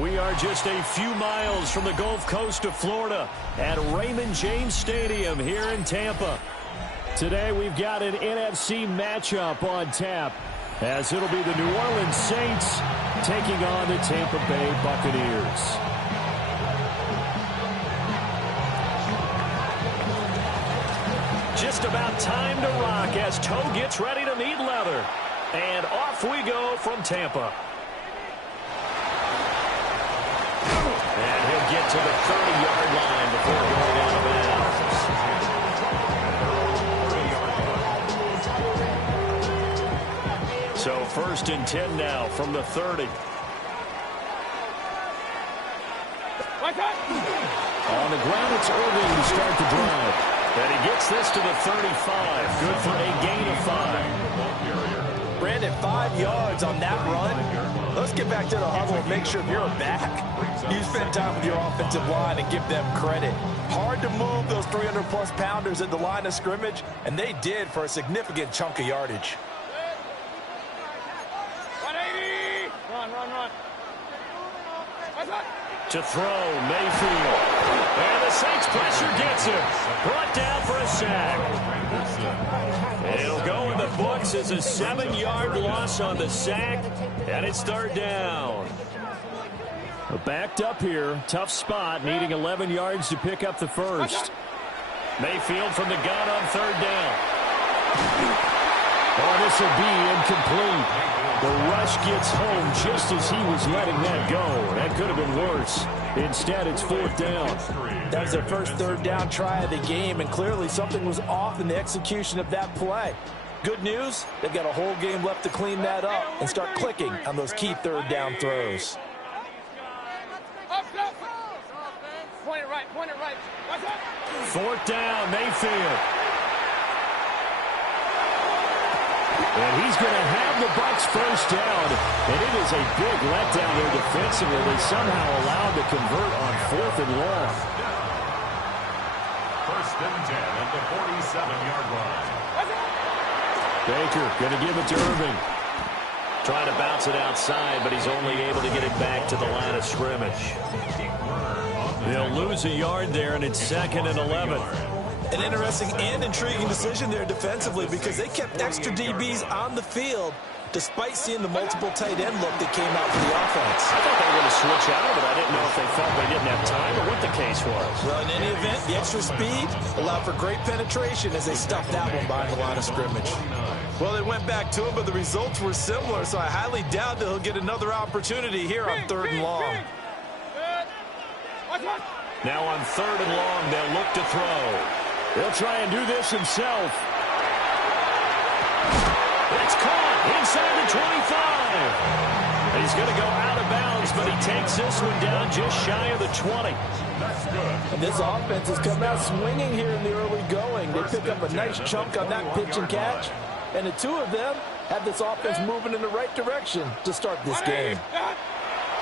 We are just a few miles from the Gulf Coast of Florida at Raymond James Stadium here in Tampa. Today we've got an NFC matchup on tap, as it'll be the New Orleans Saints taking on the Tampa Bay Buccaneers. Just about time to rock as toe gets ready to meet leather. And off we go from Tampa. And he'll get to the 30-yard line before going out of bounds. So 1st and 10 now from the 30. On the ground, it's Irving to start the drive. And he gets this to the 35. Good for a gain of 5. Brandon, 5 yards on that run. Let's get back to the huddle and make sure you're back. You spend time with your offensive line and give them credit. Hard to move those 300-plus pounders at the line of scrimmage, and they did for a significant chunk of yardage. 180! Run. To throw, Mayfield. And the Saints pressure gets him. Brought down for a sack. It'll go in the books as a 7-yard loss on the sack, and it's 3rd down. Backed up here. Tough spot, needing 11 yards to pick up the first. Mayfield from the gun on 3rd down. Oh, this will be incomplete. The rush gets home just as he was letting that go. That could have been worse. Instead, it's 4th down. That was their first 3rd down try of the game, and clearly something was off in the execution of that play. Good news, they've got a whole game left to clean that up and start clicking on those key 3rd down throws. Point it right. 4th down, Mayfield. And he's going to have the Bucs first down. And it is a big letdown there defensively. They somehow allowed to convert on 4th and long. 1st and 10 at the 47-yard line. Baker going to give it to Irving. Trying to bounce it outside, but he's only able to get it back to the line of scrimmage. They'll lose a yard there, and it's 2nd and 11. An interesting and intriguing decision there defensively, because they kept extra DBs on the field despite seeing the multiple tight end look that came out for the offense. I thought they were going to switch out, but I didn't know if they felt they didn't have time or what the case was. Well, in any event, the extra speed allowed for great penetration as they stuffed that one behind the line of scrimmage. Well, they went back to him, but the results were similar, so I highly doubt that he'll get another opportunity here on 3rd and long. Now on 3rd and long, they'll look to throw. He'll try and do this himself. It's caught inside the 25. He's going to go out of bounds, but he takes this one down just shy of the 20. And this offense has come out swinging here in the early going. They pick up a nice chunk on that pitch and catch, and the two of them have this offense moving in the right direction to start this game.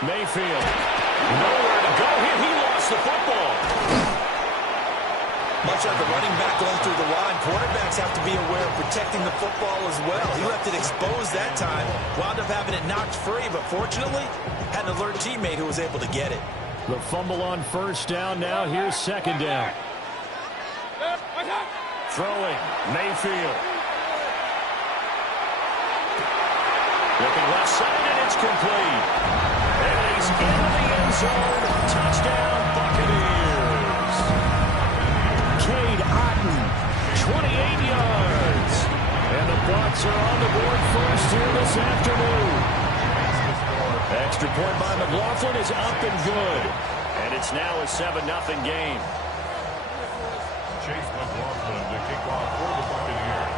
Mayfield, nowhere to go here. He lost the football. Much like a running back going through the line, quarterbacks have to be aware of protecting the football as well. He left it exposed that time, wound up having it knocked free, but fortunately, had an alert teammate who was able to get it. The fumble on 1st down now. Here's 2nd down. Throwing, Mayfield. Looking left side, and it's complete. And he's into the end zone. Touchdown, Buccaneers. Cade Otton, 28 yards. And the Bucs are on the board first here this afternoon. Extra point by McLaughlin is up and good. And it's now a 7-0 game. Chase McLaughlin to kick off for the Buccaneers.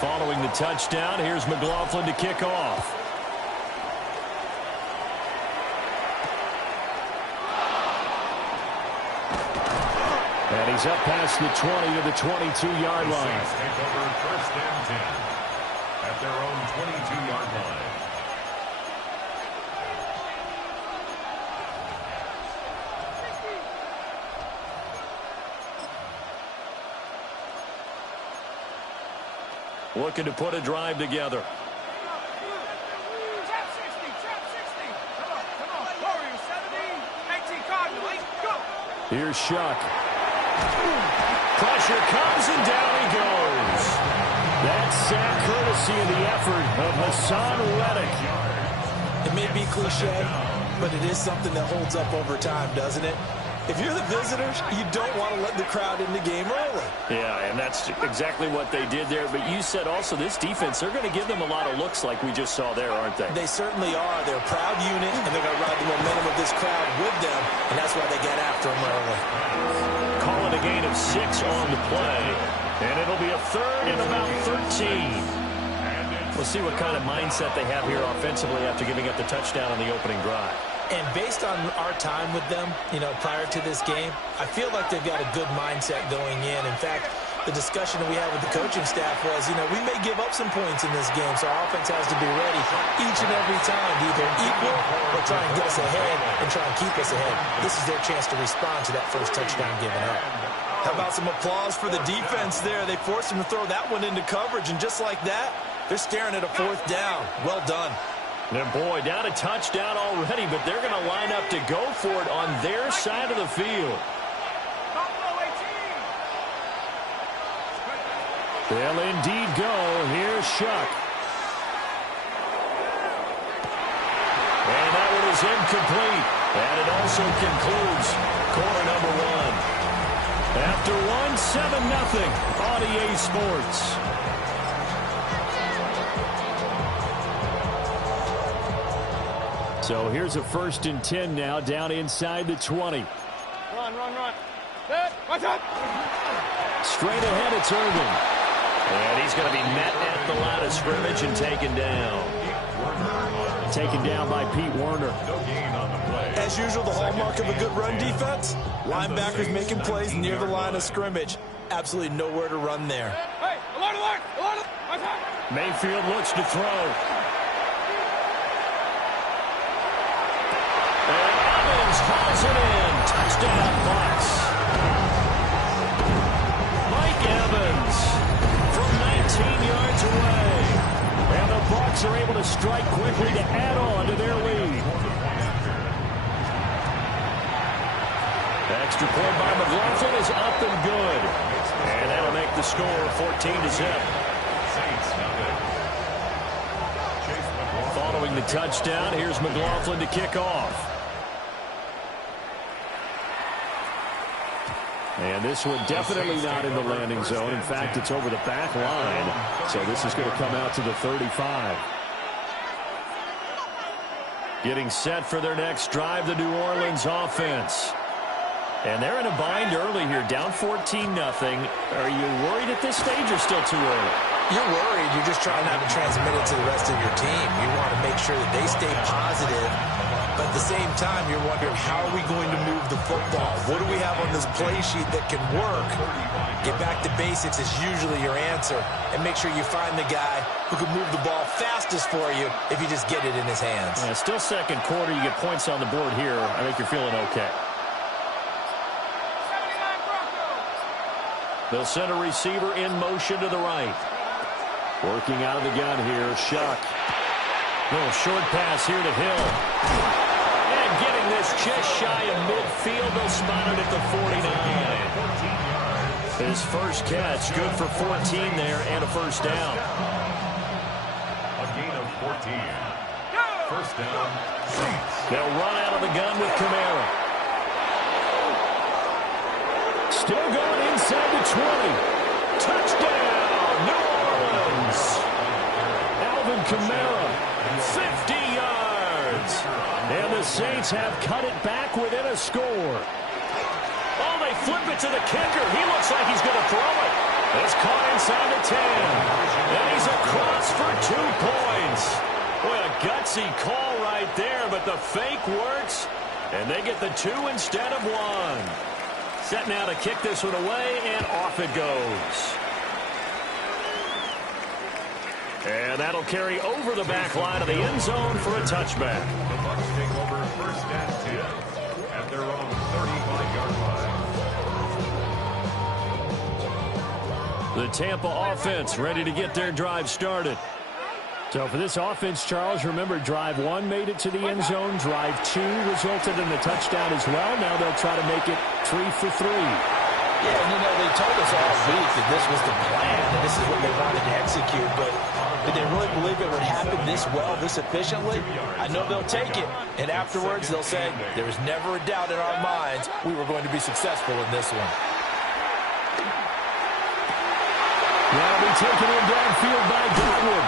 Following the touchdown, here's McLaughlin to kick off. And he's up past the 20 to the 22-yard line. Take over 1st and 10 at their own 22-yard line. looking to put a drive together. Trap 60, trap 60. Come on. Warriors 70, 18 Cardinal. Go. Here's Shuck. Pressure comes and down he goes. That's sack courtesy of the effort of Haason Reddick. It may be cliche, but it is something that holds up over time, doesn't it? If you're the visitors, you don't want to let the crowd in the game early. Yeah, and that's exactly what they did there. But you said also this defense, they're going to give them a lot of looks like we just saw there, aren't they? They certainly are. They're a proud unit, and they're going to ride the momentum of this crowd with them, and that's why they get after them early. Calling a gain of 6 on the play, and it'll be a third and about 13. We'll see what kind of mindset they have here offensively after giving up the touchdown on the opening drive. And based on our time with them, prior to this game, I feel like they've got a good mindset going in. In fact, the discussion that we had with the coaching staff was, we may give up some points in this game, so our offense has to be ready each and every time to either equal or try and get us ahead and try and keep us ahead. This is their chance to respond to that first touchdown given up. How about some applause for the defense there? They forced him to throw that one into coverage, and just like that, they're staring at a 4th down. Well done. And boy, down a touchdown already, but they're going to line up to go for it on their side of the field. They'll indeed go. Here's Shuck. And that one is incomplete. And it also concludes quarter number 1. After 1, 7-0 on EA Sports. So here's a 1st and 10 now, down inside the 20. Run. Set. Watch out. Straight ahead, it's Irvin. And he's going to be met at the line of scrimmage and taken down. Taken down by Pete Werner. As usual, the hallmark of a good run defense, linebackers making plays near the line of scrimmage. Absolutely nowhere to run there. Hey, alert. Watch out. Mayfield looks to throw. Calls it in. Touchdown, Bucs. Mike Evans from 19 yards away. And the Bucs are able to strike quickly to add on to their lead. Extra point by McLaughlin is up and good. And that'll make the score 14-0. Following the touchdown, here's McLaughlin to kick off. And this one definitely not in the landing zone. In fact, it's over the back line. So this is going to come out to the 35. Getting set for their next drive, the New Orleans offense. And they're in a bind early here, down 14-0. Are you worried at this stage or still too early? You're worried. You're just trying not to transmit it to the rest of your team. You want to make sure that they stay positive. But at the same time, you're wondering, how are we going to move the football? What do we have on this play sheet that can work? Get back to basics is usually your answer. And make sure you find the guy who can move the ball fastest for you if you just get it in his hands. Yeah, still second quarter. You get points on the board here. I think you're feeling okay. They'll send a receiver in motion to the right. Working out of the gun here, Shuck. Little short pass here to Hill. And getting this just shy of midfield. They'll spot it at the 49. His first catch, good for 14 there and a first down. A gain of 14. First down. They'll run out of the gun with Kamara. Still going inside the 20. Touchdown, New Orleans. Alvin Kamara, 50 yards. And the Saints have cut it back within a score. Oh, they flip it to the kicker. He looks like he's going to throw it. It's caught inside the 10. And he's across for 2 points. Boy, a gutsy call right there, but the fake works. And they get the 2 instead of 1. Set now to kick this one away, and off it goes. And that'll carry over the back line of the end zone for a touchback. The Bucs take over first and 10 at their own 35-yard line. The Tampa offense ready to get their drive started. So for this offense, Charles, remember drive 1 made it to the end zone. Drive 2 resulted in a touchdown as well. Now they'll try to make it 3 for 3. Yeah, and they told us all week that this was the plan, and this is what they wanted to execute, but did they really believe it would happen this well, this efficiently? I know they'll take it, and afterwards they'll say, there was never a doubt in our minds we were going to be successful in this one. That'll be taken in downfield by Goodwin.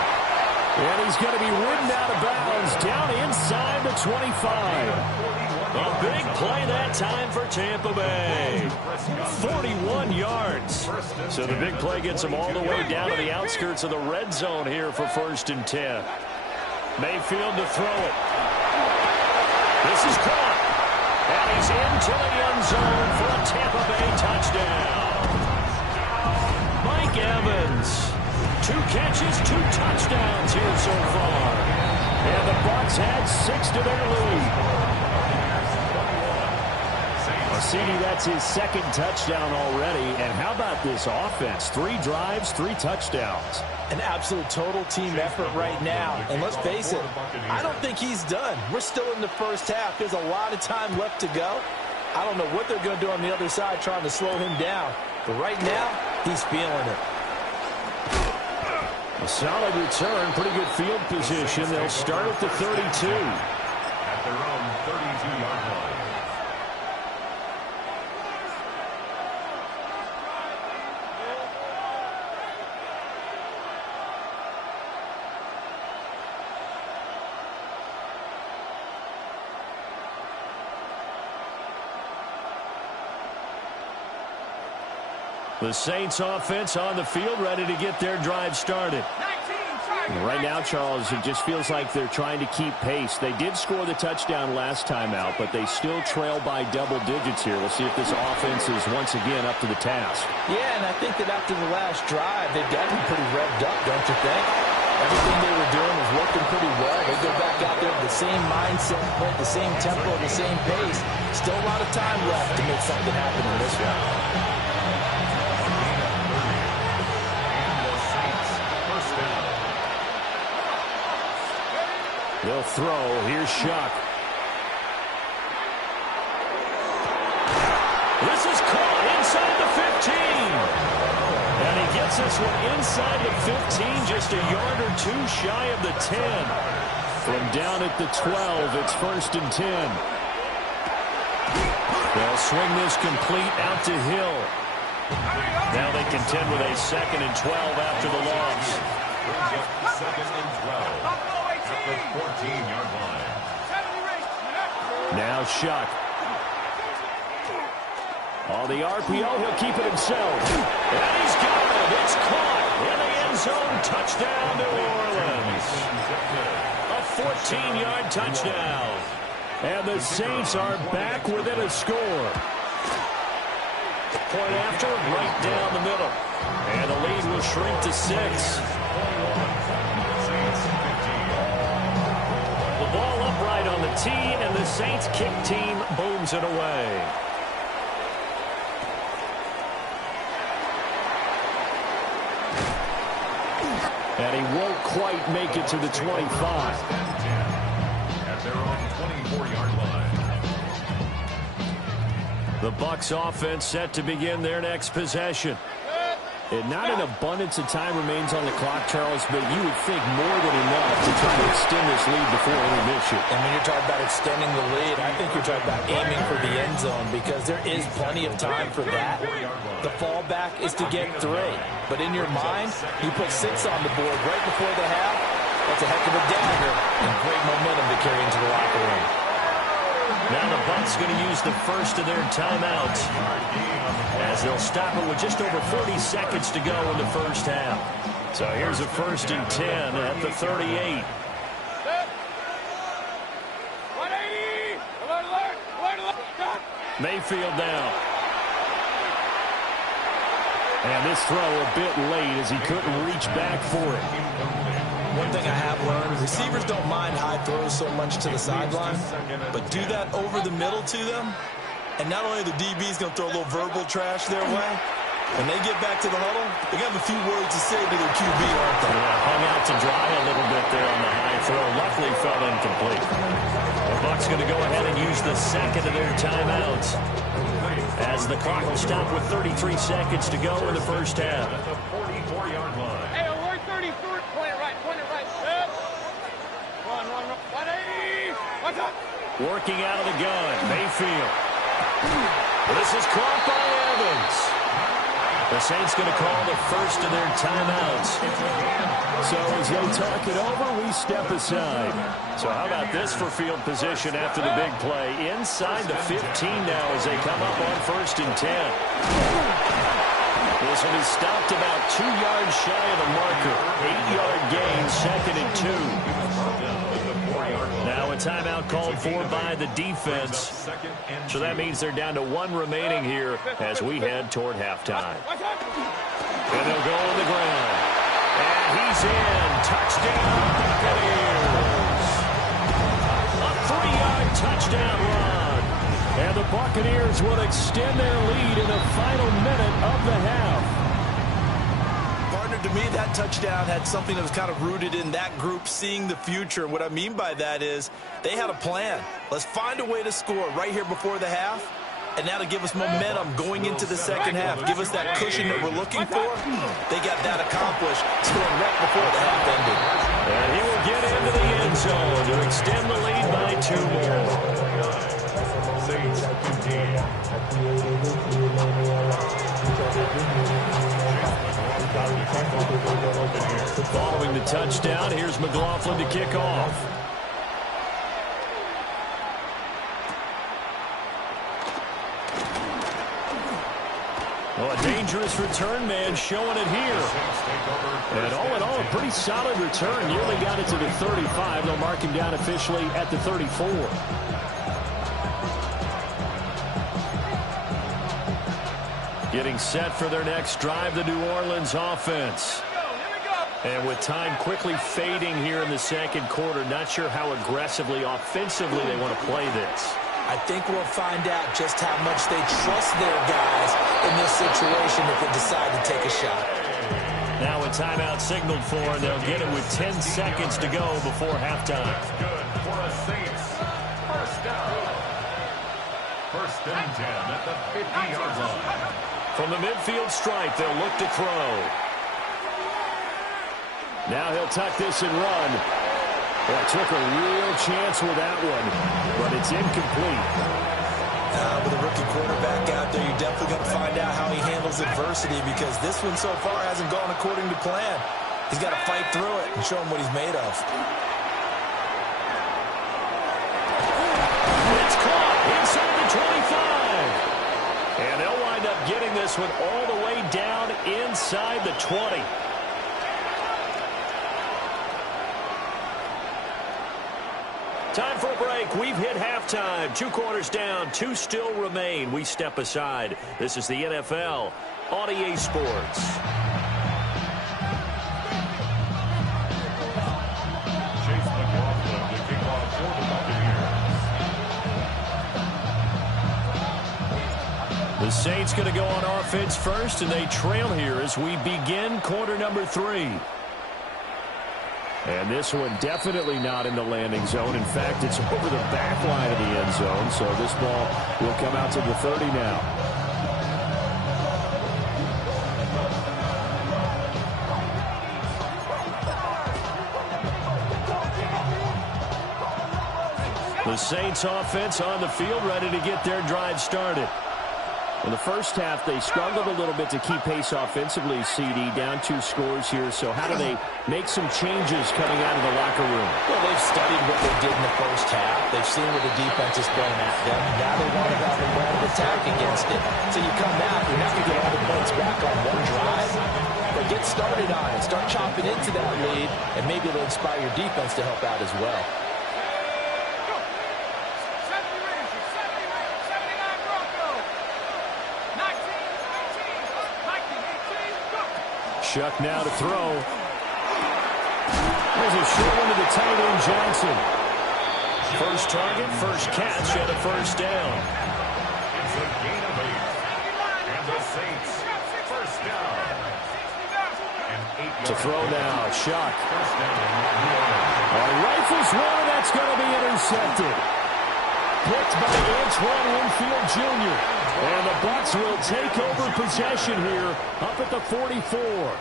And he's going to be ridden out of bounds down inside the 25. A big play that time for Tampa Bay. 41 yards. So the big play gets them all the way down to the outskirts of the red zone here for 1st and 10. Mayfield to throw it. This is caught. And he's into the end zone for a Tampa Bay touchdown. Mike Evans. 2 catches, 2 touchdowns here so far. And the Bucs had 6 to their lead. CD, that's his 2nd touchdown already. And how about this offense? 3 drives, 3 touchdowns. An absolute total team effort right now. And let's face it, I don't think he's done. We're still in the first half. There's a lot of time left to go. I don't know what they're going to do on the other side trying to slow him down. But right now, he's feeling it. A solid return, pretty good field position. They'll start at the 32. At their own 32-yard line. The Saints offense on the field ready to get their drive started. Right now, Charles, it just feels like they're trying to keep pace. They did score the touchdown last time out, but they still trail by double digits here. We'll see if this offense is once again up to the task. Yeah, and I think that after the last drive, they've got to be pretty revved up, don't you think? Everything they were doing was working pretty well. They go back out there with the same mindset, the same tempo, the same pace. Still a lot of time left to make something happen in this one. They'll throw. Here's Shuck. This is caught inside the 15. And he gets this one inside the 15, just a yard or 2 shy of the 10. From down at the 12, it's 1st and 10. They'll swing this complete out to Hill. Now they contend with a 2nd and 12 after the loss. 2nd and 12. At the 14-yard line. Now Shuck. On the RPO, he'll keep it himself. And he's got it. It's caught in the end zone. Touchdown, New Orleans. A 14-yard touchdown. And the Saints are back within a score. Point after, right down the middle. And the lead will shrink to 6. Ball upright on the tee, and the Saints kick team booms it away. And he won't quite make it to the 25. At their own 24-yard line. The Bucs offense set to begin their next possession. And not an abundance of time remains on the clock, Charles, but you would think more than enough to try to extend this lead before intermission. And when you're talking about extending the lead, I think you're talking about aiming for the end zone because there is plenty of time for that. The fallback is to get 3. But in your mind, you put 6 on the board right before the half. That's a heck of a dagger and great momentum to carry into the locker room. Now the Bucs going to use the first of their timeouts as they'll stop it with just over 40 seconds to go in the first half. So here's a 1st and 10 at the 38. Mayfield down. And this throw a bit late as he couldn't reach back for it. One thing I have learned, receivers don't mind high throws so much to the sideline, but do that over the middle to them, and not only the DB's going to throw a little verbal trash their way, When they get back to the huddle, they got a few words to say to their QB, aren't they? Yeah, hung out to dry a little bit there on the high throw. Luckily fell incomplete. The Bucs going to go ahead and use the second of their timeouts, as the clock will stop with 33 seconds to go in the first half. At the 44-yard line. Hey, we're 33. Point it right, point it right. Run. 180. What's up? Working out of the gun, Mayfield. This is caught by Evans. The Saints going to call the first of their timeouts. So as they talk it over, we step aside. So how about this for field position after the big play? Inside the 15 now as they come up on 1st and 10. This one is stopped about 2 yards shy of the marker. 8-yard gain, 2nd and 2. Now a timeout called for by the defense. So that means they're down to 1 remaining here as we head toward halftime. And they'll go on the ground. And he's in. Touchdown, Buccaneers. A 3-yard touchdown run. And the Buccaneers will extend their lead in the final minute of the half. Partner, to me, that touchdown had something that was kind of rooted in that group seeing the future. What I mean by that is they had a plan. Let's find a way to score right here before the half. And now to give us momentum going into the second half, give us that cushion that we're looking for. They got that accomplished, scoring right before the half ended. And he will get into the end zone to extend the lead by 2 more. Following the touchdown, here's McLaughlin to kick off. Well, a dangerous return man showing it here. And all in all, a pretty solid return. Nearly got it to the 35. They'll mark him down officially at the 34. Getting set for their next drive, the New Orleans offense. And with time quickly fading here in the second quarter, not sure how aggressively, offensively they want to play this. I think we'll find out just how much they trust their guys in this situation if they decide to take a shot. Now a timeout signaled for, and they'll get it with 10 seconds to go before halftime. Good for a Saints. First down. 1st and 10 at the 50-yard line. From the midfield stripe, they'll look to throw. Now he'll tuck this and run. Well, took a real chance with that one, but it's incomplete. With a rookie quarterback out there, you're definitely going to find out how he handles adversity, because this one so far hasn't gone according to plan. He's got to fight through it and show him what he's made of. It's caught inside the 25. And they'll wind up getting this one all the way down inside the 20. Time for a break. We've hit halftime. 2 quarters down, 2 still remain. We step aside. This is the NFL on EA Sports. Chase McLaughlin to kick off for the Buccaneers. The Saints going to go on offense first, and they trail here as we begin quarter number 3. And this one definitely not in the landing zone. In fact, it's over the back line of the end zone. So this ball will come out to the 30 now. The Saints offense on the field, ready to get their drive started. In the first half, they struggled a little bit to keep pace offensively, CD, down 2 scores here. So how do they make some changes coming out of the locker room? Well, they've studied what they did in the first half. They've seen what the defense is playing at them. Now they want to have a plan of attack against it. So you come out, you're not going to get all the points back on one drive. But get started on it. Start chopping into that lead, and maybe it'll inspire your defense to help out as well. Chuck now to throw. There's a short one to the tight end, Johnson. First target, first catch, and a first down. It's a gain of 8. And the Saints, 1st To throw now, Shuck. Rifles one, that's going to be intercepted. Picked by Antoine Winfield Jr. And the Bucs will take over possession here up at the 44.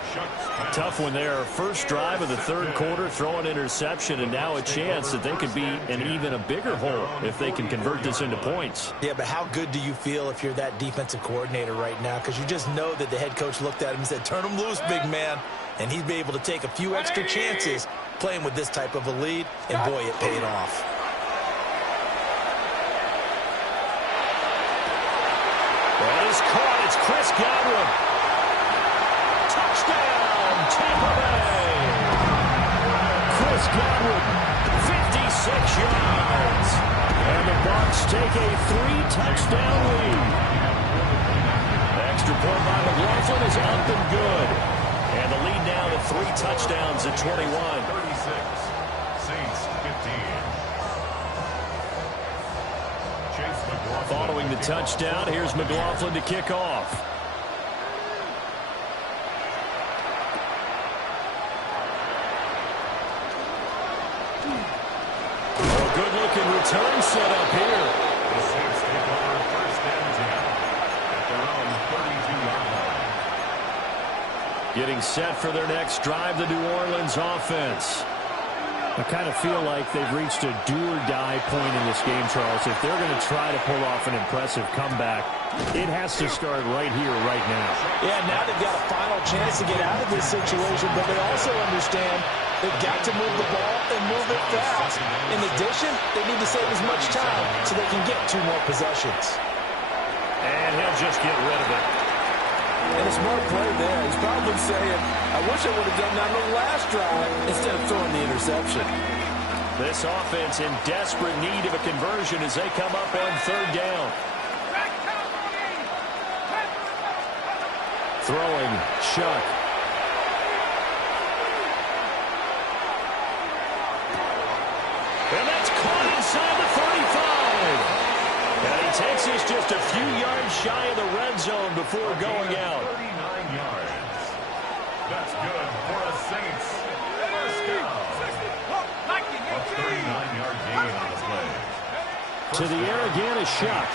Tough one there. First drive of the third quarter, throw an interception, and now a chance that they could be in even a bigger hole if they can convert this into points. Yeah, but how good do you feel if you're that defensive coordinator right now? Because you just know that the head coach looked at him and said, turn him loose, big man. And he'd be able to take a few extra chances playing with this type of a lead, and boy, it paid off. That is caught. It's Chris Godwin. Touchdown, Tampa Bay. Chris Godwin, 56 yards. And the Bucs take a 3-touchdown lead. Extra point by McLaughlin is up and good. And the lead now to 3 touchdowns at 21. 36, Saints 15. Following the touchdown, here's McLaughlin to kick off. A good-looking return set up here. The Saints take over first and 10 at their own 32-yard line. Getting set for their next drive, the New Orleans offense. I kind of feel like they've reached a do-or-die point in this game, Charles. If they're going to try to pull off an impressive comeback, it has to start right here, right now. Yeah, now they've got a final chance to get out of this situation, but they also understand they've got to move the ball and move it fast. In addition, they need to save as much time so they can get 2 more possessions. And he'll just get rid of it. And a smart play there. He's probably saying, I wish I would have done that on the last drive instead of throwing the interception. This offense in desperate need of a conversion as they come up on third down. Throwing, Shuck. And that's caught inside the 35. And he takes us just a few yards shy of the red zone before going out. 39 yards. That's good for a Saints first down. A 39-yard gain on the play. To the air again is Shuck.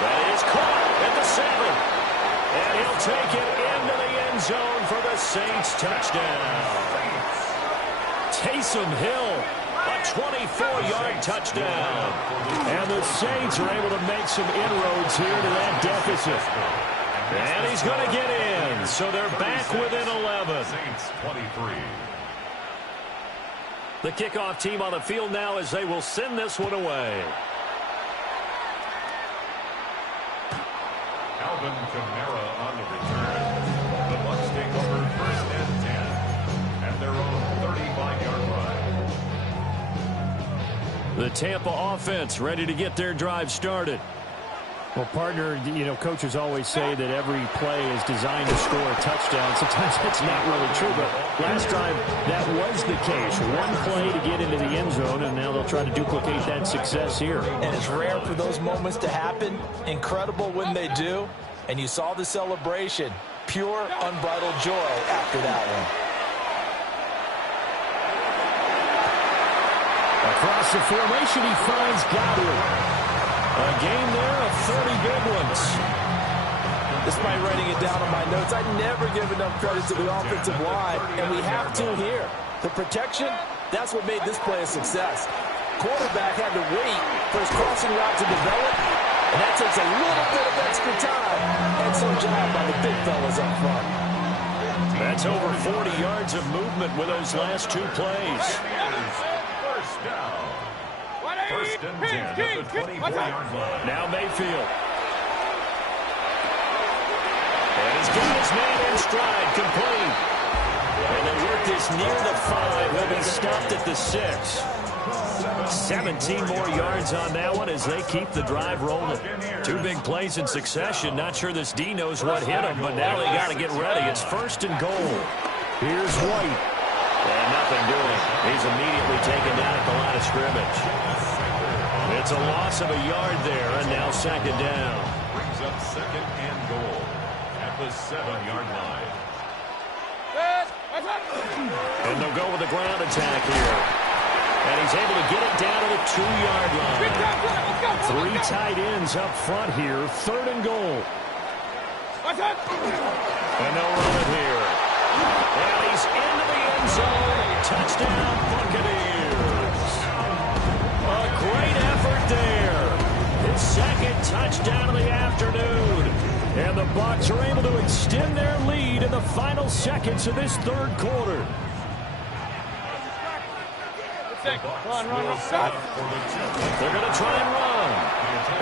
That is caught at the 7. And he'll take it into the end zone for the Saints touchdown. Taysom Hill, a 24-yard touchdown. And the Saints are able to make some inroads here to that deficit. And he's going to get in, so they're back within 11. Saints 23. The kickoff team on the field now as they will send this one away. Alvin Kamara on the return. The Bucs take over first and 10 at their own 35-yard line. The Tampa offense ready to get their drive started. Well, partner, you know, coaches always say that every play is designed to score a touchdown. Sometimes that's not really true, but last time that was the case. One play to get into the end zone, and now they'll try to duplicate that success here. And it's rare for those moments to happen. Incredible when they do. And you saw the celebration. Pure, unbridled joy after that one. Across the formation, he finds Godwin. A game there of 30 big ones. Despite writing it down on my notes, I never give enough credit to the offensive line, and we have to here. The protection, that's what made this play a success. Quarterback had to wait for his crossing route to develop, and that takes a little bit of extra time and some job by the big fellas up front. That's over 40 yards of movement with those last 2 plays. First down. First and 10 at the 24-yard line. Now Mayfield. And he's got his man in stride, complete. And they work this near the 5. He'll be stopped at the 6. 17 more yards on that one as they keep the drive rolling. 2 big plays in succession. Not sure this D knows what hit him, but now they got to get ready. It's first and goal. Here's White. And nothing doing. He's immediately taken down at the line of scrimmage. It's a loss of a yard there, and now second down. up second and goal at the 7-yard line. And they'll go with the ground attack here. And he's able to get it down to the 2-yard line. 3 tight ends up front here. 3rd and goal. And they'll run it here. And he's into the end zone. Touchdown, Buccaneers. A great effort there. His 2nd touchdown of the afternoon. And the Bucs are able to extend their lead in the final seconds of this 3rd quarter. Run. They're going to try and run.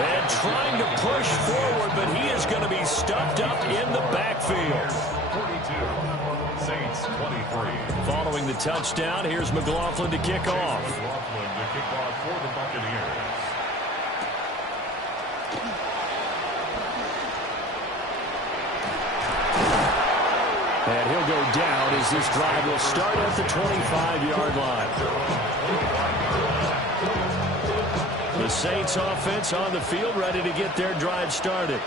And trying to push forward, but he is going to be stuffed up in the backfield. 42, Saints 23. Following the touchdown, here's McLaughlin to kick off. McLaughlin to kick off for the Buccaneers. And he'll go down as this drive will start at the 25-yard line. The Saints offense on the field ready to get their drive started.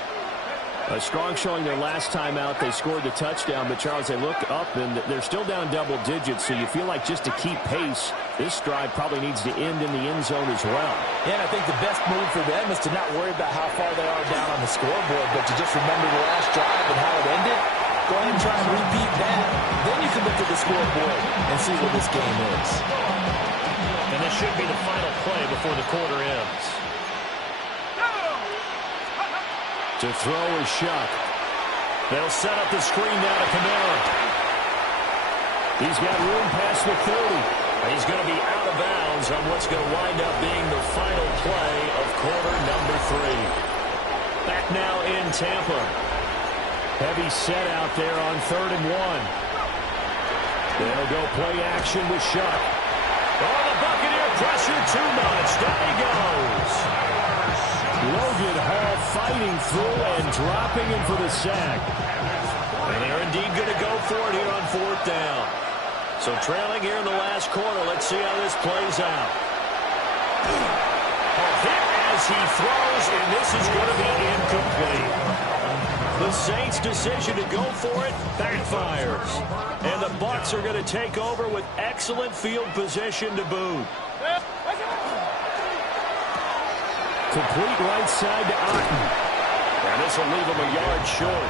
A strong showing their last time out. They scored the touchdown, but Charles, they look up and they're still down double digits, so you feel like just to keep pace, this drive probably needs to end in the end zone as well. Yeah, and I think the best move for them is to not worry about how far they are down on the scoreboard, but to just remember the last drive and how it ended. Go ahead and try and repeat that. Then you can look at the scoreboard and see what this game is. And this should be the final play before the quarter ends. To throw is Shuck. They'll set up the screen now to Kamara. He's got room past the 30. He's going to be out of bounds on what's going to wind up being the final play of quarter number 3. Back now in Tampa. Heavy set out there on 3rd and 1. They'll go play action with Shuck. Oh, the Buccaneer pressure too much. Down he goes. Logan Hall fighting through and dropping him for the sack. And they're indeed going to go for it here on 4th down. So trailing here in the last quarter. Let's see how this plays out. A hit as he throws, and this is going to be incomplete. The Saints' decision to go for it backfires. And the Bucs are going to take over with excellent field position to boot. Complete right side to Otten. And this will leave him a yard short.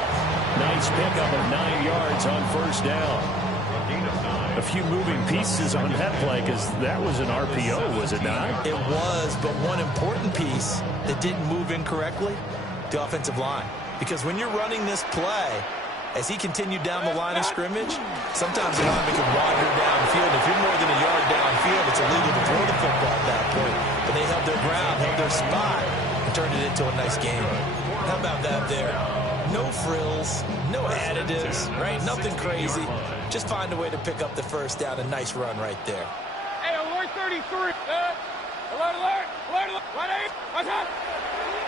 Nice pickup of 9 yards on 1st down. A few moving pieces on that play because that was an RPO, was it not? It was, but one important piece that didn't move incorrectly, the offensive line. Because when you're running this play, as he continued down the line of scrimmage, sometimes the lineman can wander downfield. If you're more than a yard downfield, it's illegal to throw the football at that point. But they held their ground, held their spot, and turned it into a nice game. How about that there? No frills, no additives, right? Nothing crazy. Just find a way to pick up the 1st down. A nice run right there. Hey, alert 33. Alert. 1-8.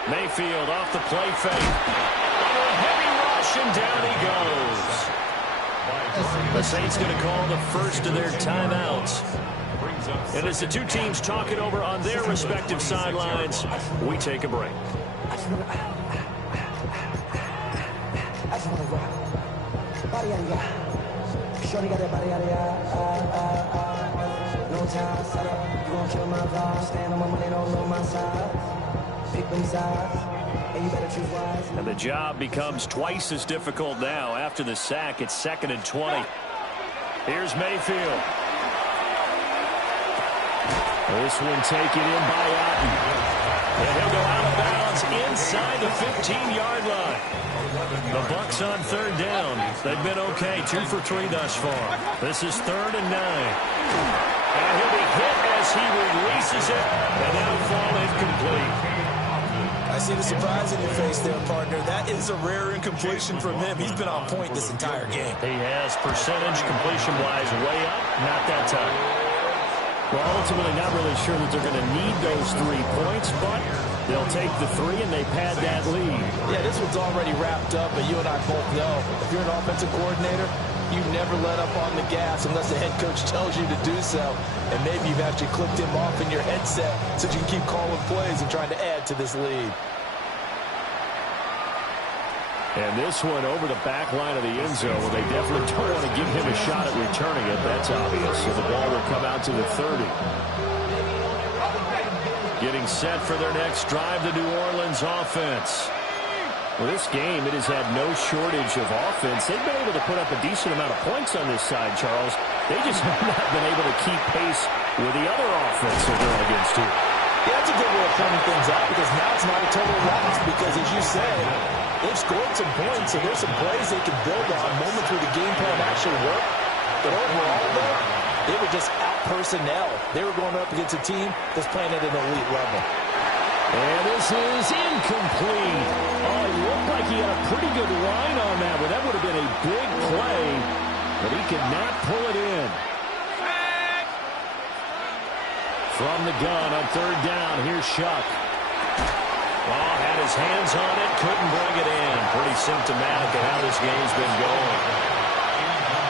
Mayfield off the play fake. Under a heavy rush, and down he goes. The Saints going to call the first of their timeouts. And as the two teams talk it over on their respective sidelines, we take a break. Shorty got that body out of no time, set up, you gon' kill my vibe. Stand on my money, don't know my side. Pick them sides, and you better choose wise. And the job becomes twice as difficult now. After the sack, it's 2nd and 20. Here's Mayfield. This one taken in by Otten. And he'll go out of bounds inside the 15-yard line. The Bucs on 3rd down. They've been okay, 2 for 3 thus far. This is 3rd and 9. And he'll be hit as he releases it, and that'll fall incomplete. I see the surprise in your face there, partner. That is a rare incompletion from him. He's been on point this entire game. He has percentage completion-wise way up, not that time. Well, ultimately not really sure that they're going to need those 3 points, but they'll take the 3 and they pad that lead. Yeah, this one's already wrapped up, but you and I both know if you're an offensive coordinator, you never let up on the gas unless the head coach tells you to do so. And maybe you've actually clicked him off in your headset so you can keep calling plays and trying to add to this lead. And this one over the back line of the end zone. Well, they definitely don't want to give him a shot at returning it. That's obvious. So the ball will come out to the 30. Getting set for their next drive, the New Orleans offense. Well, this game, it has had no shortage of offense. They've been able to put up a decent amount of points on this side, Charles. They just have not been able to keep pace with the other offense they're going against here. Yeah, that's a good way of pointing things out because now it's not a total loss because, as you said, they've scored some points, so there's some plays they can build on, moments where the game plan actually worked. But overall, though, they were just out-personnel. They were going up against a team that's playing at an elite level. And this is incomplete. Oh, it looked like he had a pretty good line on that one. That would have been a big play, but he could not pull it in. From the gun on third down, here's Shuck. Oh, had his hands on it, couldn't bring it in. Pretty symptomatic of how this game's been going.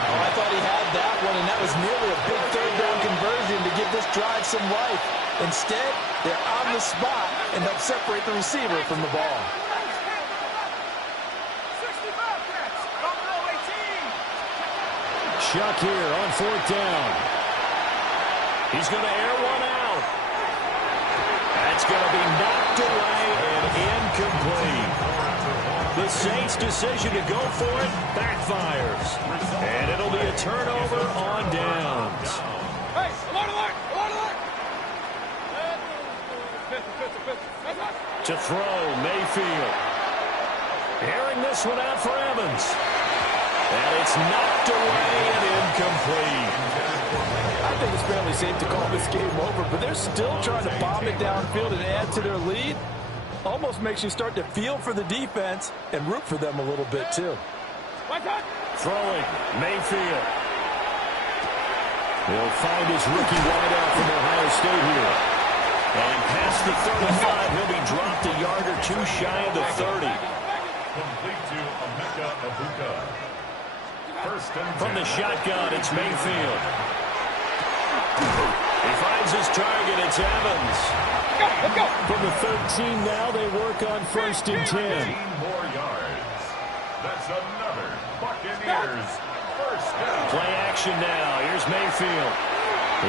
Oh, I thought he had that one, and that was nearly a big third down conversion to give this drive some life. Instead, they're on the spot and help separate the receiver from the ball. 65 cats. Don't know 18. Shuck here on fourth down. He's going to air one out. That's going to be knocked away and incomplete. The Saints' decision to go for it backfires. And it'll be a turnover on downs. Hey, alert, alert, alert, alert. To throw, Mayfield. Airing this one out for Evans. And it's knocked away and incomplete. I think it's fairly safe to call this game over, but they're still trying to bomb it downfield and add to their lead. Almost makes you start to feel for the defense and root for them a little bit, too. Throwing, Mayfield. He'll find his rookie wideout from Ohio State here. And past the 35, he'll be dropped a yard or two shy of the 30. Complete to Emeka Egbuka. First and 10. From the shotgun, it's Mayfield. He finds his target, it's Evans. Let's go. From the 13 now, they work on first and 10. 15 more yards. That's another Buccaneers first down. Play action now. Here's Mayfield.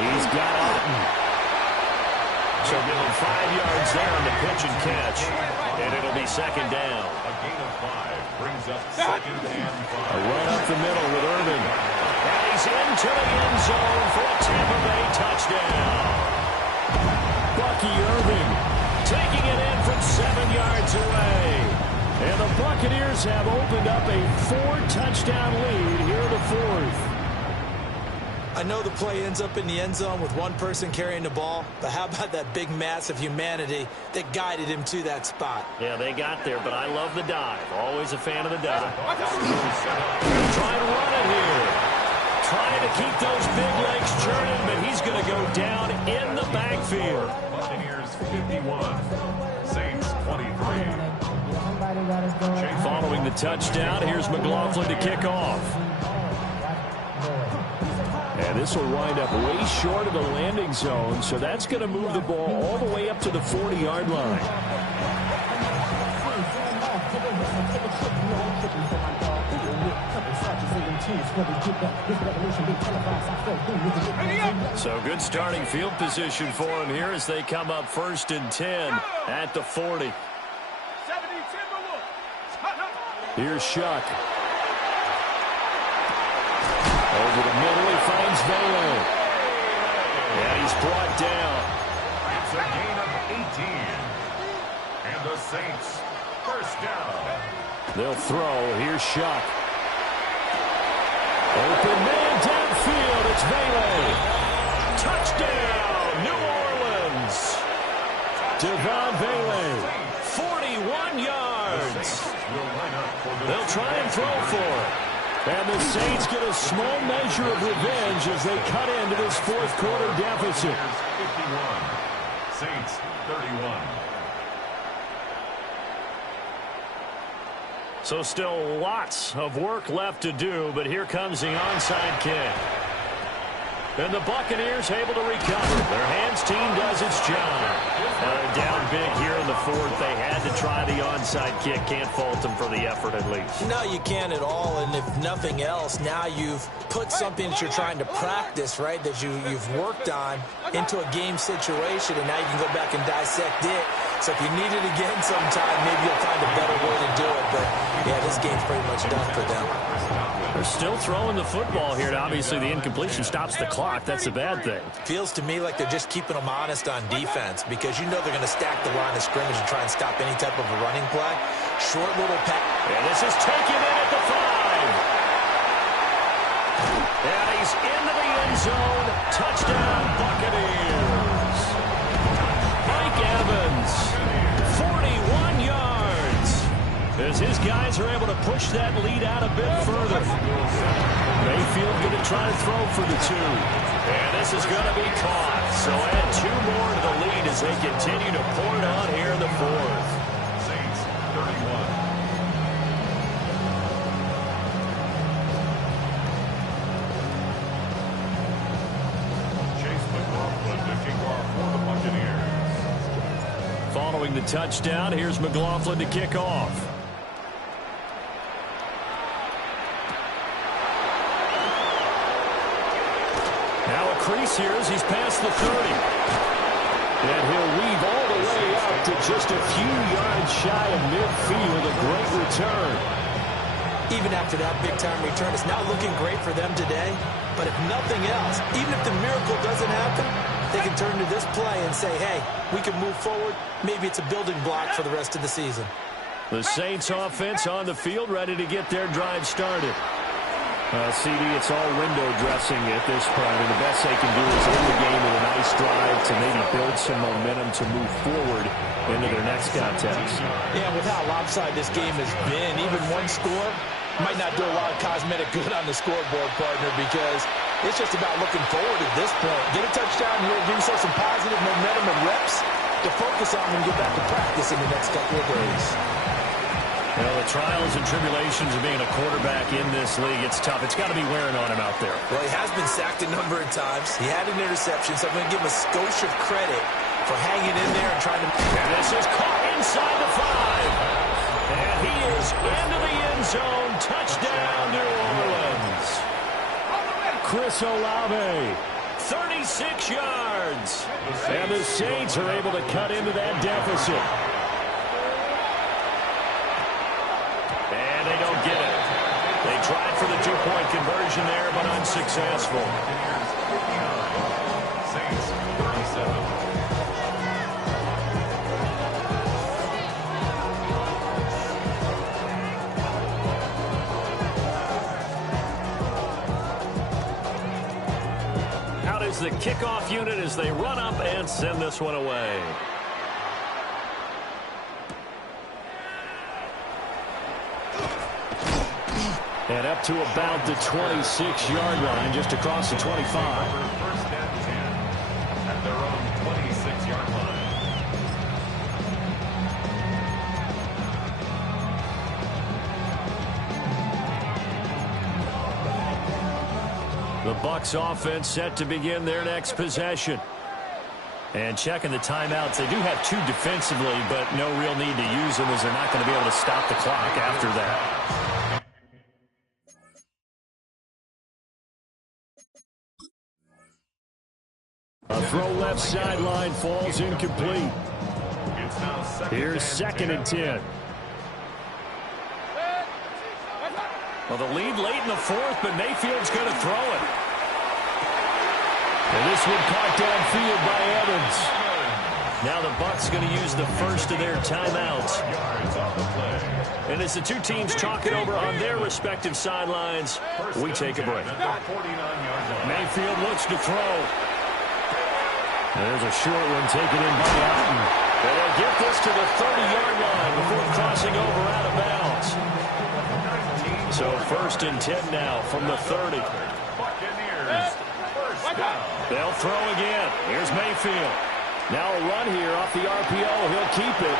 He's got Otten. So give him 5 yards there on the pitch and catch. And it'll be second down. A gain of 5 brings up second and 5. A run up the middle with Irvin. And he's into the end zone for a Tampa Bay touchdown. Bucky Irving taking it in from 7 yards away. And the Buccaneers have opened up a 4-touchdown lead here in the fourth. I know the play ends up in the end zone with one person carrying the ball, but how about that big mass of humanity that guided him to that spot? Yeah, they got there, but I love the dive. Always a fan of the dive. Try and run it here. Trying to keep those big legs churning, but he's going to go down in the backfield. Buccaneers 51, Saints 23. Following the touchdown, here's McLaughlin to kick off. And this will wind up way short of the landing zone, so that's going to move the ball all the way up to the 40-yard line. So good starting field position for him here as they come up first and 10 at the 40. 70 Timberwolves. Here's Shuck. Over the middle, he finds Vela. And he's brought down. It's a gain of 18. And the Saints first down. They'll throw. Here's Shuck. Open man downfield. It's Vela. Touchdown, New Orleans. Devon Vela. 41 yards. They'll try and throw for it. And the Saints get a small measure of revenge as they cut into this fourth quarter deficit. 51, Saints 31. So still lots of work left to do, but here comes the onside kick. And the Buccaneers able to recover. Their hands team does its job. Down big here in the fourth. They had to try the onside kick. Can't fault them for the effort at least. No, you can't at all. And if nothing else, now you've put something that you're trying to practice, right, that you've worked on into a game situation, and now you can go back and dissect it. So if you need it again sometime, maybe you'll find a better way to do it. But, yeah, this game's pretty much done for them. They're still throwing the football here. Obviously, the incompletion stops the clock. That's a bad thing. Feels to me like they're just keeping them honest on defense because you know they're going to stack the line of scrimmage and try and stop any type of a running play. Short little pass. And this is taken in at the 5. And he's into the end zone. Touchdown, Buccaneers. Mike Evans, 41 yards. As his guys are able to push that lead out a bit further. Mayfield going to try to throw for the 2. And this is going to be caught. So add 2 more to the lead as they continue to pour it on here in the fourth. Saints 31. Following the touchdown, here's McLaughlin to kick off. Now a crease here as he's past the 30. And he'll weave all the way up to just a few yards shy of midfield. A great return. Even after that big-time return, it's not looking great for them today. But if nothing else, even if the miracle doesn't happen, they can turn to this play and say, hey, we can move forward. Maybe it's a building block for the rest of the season. The Saints offense on the field, ready to get their drive started. CD, it's all window dressing at this point, and the best they can do is end the game with a nice drive to maybe build some momentum to move forward into their next contest. Yeah, with how lopsided this game has been, even one score might not do a lot of cosmetic good on the scoreboard, partner, because it's just about looking forward at this point. Get a touchdown here, give yourself some positive momentum and reps to focus on when you get back to practice in the next couple of days. You know, the trials and tribulations of being a quarterback in this league, it's tough. It's got to be wearing on him out there. Well, he has been sacked a number of times. He had an interception, so I'm going to give him a skosh of credit for hanging in there and trying to... And this is caught inside the 5. And he is into the end zone. Touchdown, New Orleans. Chris Olave, 36 yards. And the Saints are able to cut into that deficit. And they don't get it. They tried for the 2-point conversion there, but unsuccessful. Saints 37. Out is the kickoff unit as they run up and send this one away. And up to about the 26-yard line, just across the 25. First and 10 at their own 26-yard line. The Bucs offense set to begin their next possession. And checking the timeouts, they do have 2 defensively, but no real need to use them as they're not going to be able to stop the clock after that. A throw left sideline falls incomplete. It's now Here's 2nd and 10. Well, the lead late in the 4th, but Mayfield's going to throw it. And this one caught downfield by Evans. Now the Bucs going to use the first of their timeouts. And as the 2 teams talk it over on their respective sidelines, we take a break. Mayfield looks to throw. There's a short one taken in by Alton. And they'll get this to the 30-yard line before crossing over out of bounds. So 1st and 10 now from the 30. They'll throw again. Here's Mayfield. Now a run here off the RPO. He'll keep it.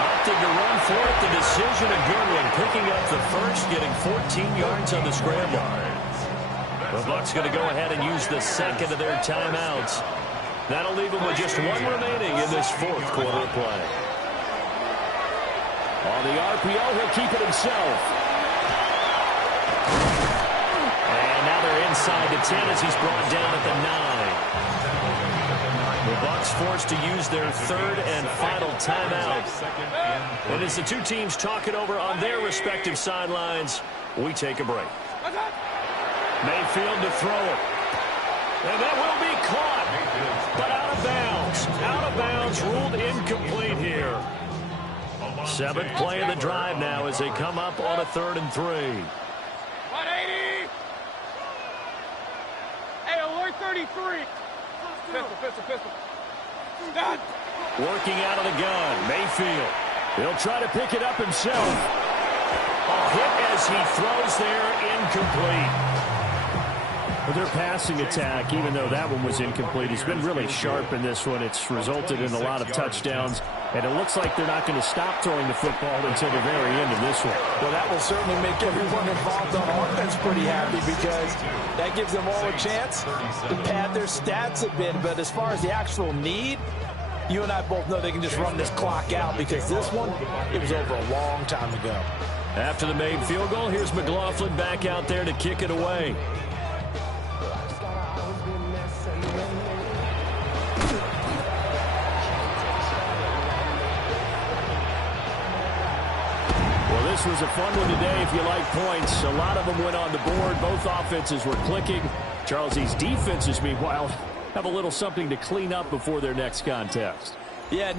Opted to run for it. The decision, a good one. Picking up the first, getting 14 yards on the scramble. The Bucs going to go ahead and use the second of their timeouts. That'll leave them with just one remaining in this fourth quarter of play. On the RPO, he'll keep it himself. And now they're inside the 10 as he's brought down at the 9. The Bucs forced to use their third and final timeout. And as the two teams talk it over on their respective sidelines, we take a break. Mayfield to throw it. And that will be caught. But out of bounds. Out of bounds, ruled incomplete here. Seventh play of the drive now as they come up on a 3rd and 3. 180. Hey, alert 33. Pistol. Done. Working out of the gun, Mayfield. He'll try to pick it up himself. A hit as he throws there, incomplete. But their passing attack, even though that one was incomplete, has been really sharp in this one. It's resulted in a lot of touchdowns, and it looks like they're not going to stop throwing the football until the very end of this one. Well, that will certainly make everyone involved on offense pretty happy because that gives them all a chance to pad their stats a bit. But as far as the actual need, you and I both know they can just run this clock out because this one, it was over a long time ago. After the made field goal, here's McLaughlin back out there to kick it away. This was a fun one today if you like points. A lot of them went on the board. Both offenses were clicking. Charles, these defenses, meanwhile, have a little something to clean up before their next contest. Yeah,